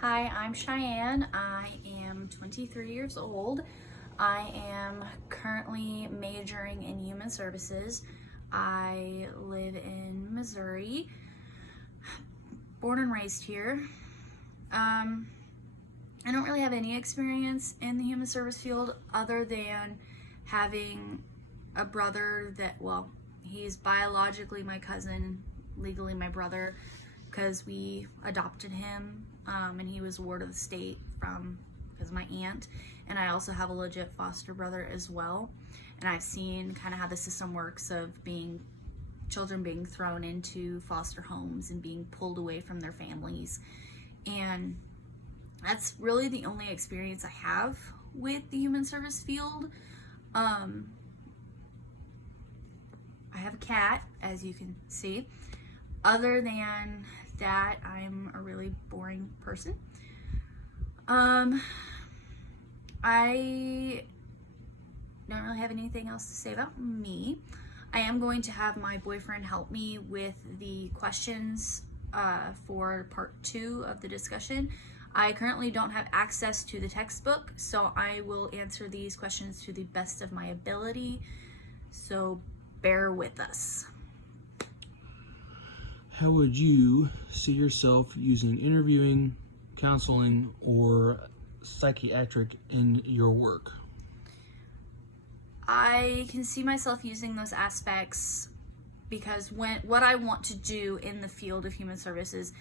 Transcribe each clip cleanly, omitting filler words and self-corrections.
Hi, I'm Cheyenne. I am 23 years old. I am currently majoring in human services. I live in Missouri, born and raised here. I don't really have any experience in the human service field other than having a brother that, well, he's biologically my cousin, legally my brother, because we adopted him, and he was ward of the state because of my aunt. And I also have a legit foster brother as well. And I've seen kind of how the system works of children being thrown into foster homes and being pulled away from their families. And that's really the only experience I have with the human service field. I have a cat, as you can see. Other than that, I'm a really boring person. I don't really have anything else to say about me. I am going to have my boyfriend help me with the questions for part 2 of the discussion. I currently don't have access to the textbook, so I will answer these questions to the best of my ability. So bear with us. How would you see yourself using interviewing, counseling, or psychiatric in your work? I can see myself using those aspects because what I want to do in the field of human services,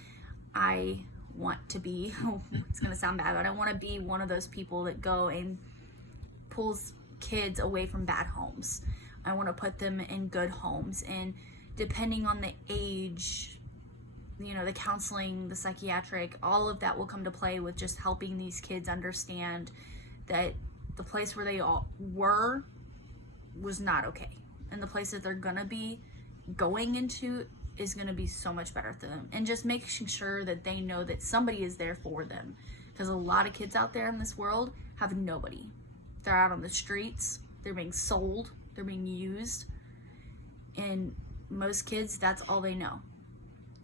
I want to be, it's going to sound bad, but I want to be one of those people that go and pulls kids away from bad homes. I want to put them in good homes, and depending on the age, the counseling, the psychiatric, all of that will come to play with just helping these kids understand that the place where they all were was not okay. And the place that they're gonna be going into is gonna be so much better for them. And just making sure that they know that somebody is there for them. Because a lot of kids out there in this world have nobody. They're out on the streets, they're being sold, they're being used. And most kids, that's all they know.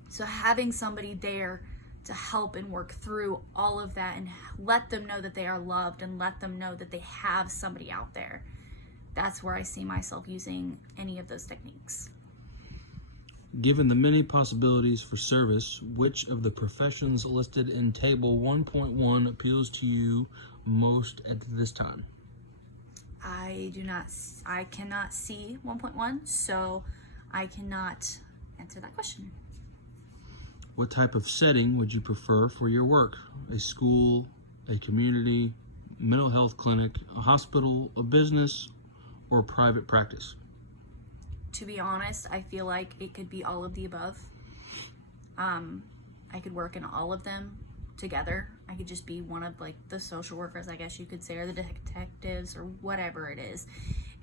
So having somebody there to help and work through all of that and let them know that they are loved and let them know that they have somebody out there, that's where I see myself using any of those techniques. Given the many possibilities for service, which of the professions listed in Table 1.1 appeals to you most at this time? I cannot see 1.1, so I cannot answer that question. What type of setting would you prefer for your work? A school, a community, mental health clinic, a hospital, a business, or a private practice? To be honest, I feel like it could be all of the above. I could work in all of them together. I could just be one of the social workers, I guess you could say, or the detectives, or whatever it is,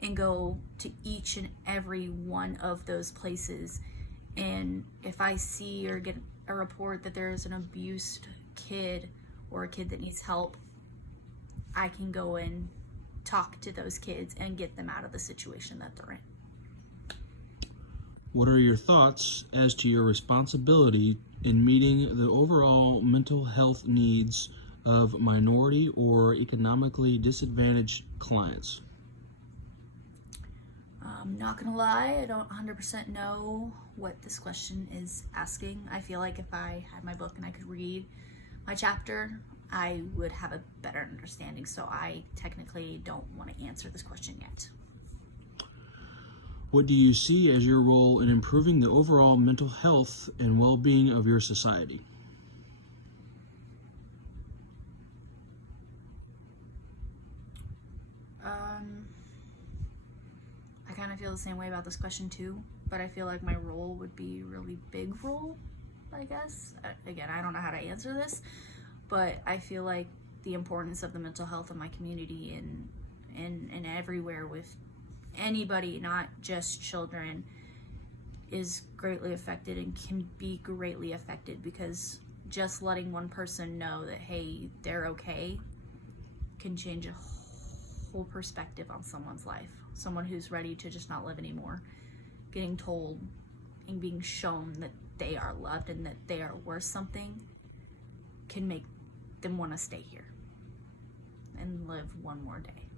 and go to each and every one of those places. And if I see or get a report that there is an abused kid or a kid that needs help, I can go and talk to those kids and get them out of the situation that they're in. What are your thoughts as to your responsibility in meeting the overall mental health needs of minority or economically disadvantaged clients? I'm not gonna lie, I don't 100% know what this question is asking. I feel like if I had my book and I could read my chapter, I would have a better understanding. So I technically don't want to answer this question yet. What do you see as your role in improving the overall mental health and well-being of your society? I kind of feel the same way about this question too, but I feel like my role would be a really big role, I guess. Again, I don't know how to answer this, but I feel like the importance of the mental health of my community and everywhere with anybody, not just children, is greatly affected and can be greatly affected, because just letting one person know that, hey, they're okay, can change a whole perspective on someone's life. Someone who's ready to just not live anymore, getting told and being shown that they are loved and that they are worth something, can make than want to stay here and live one more day.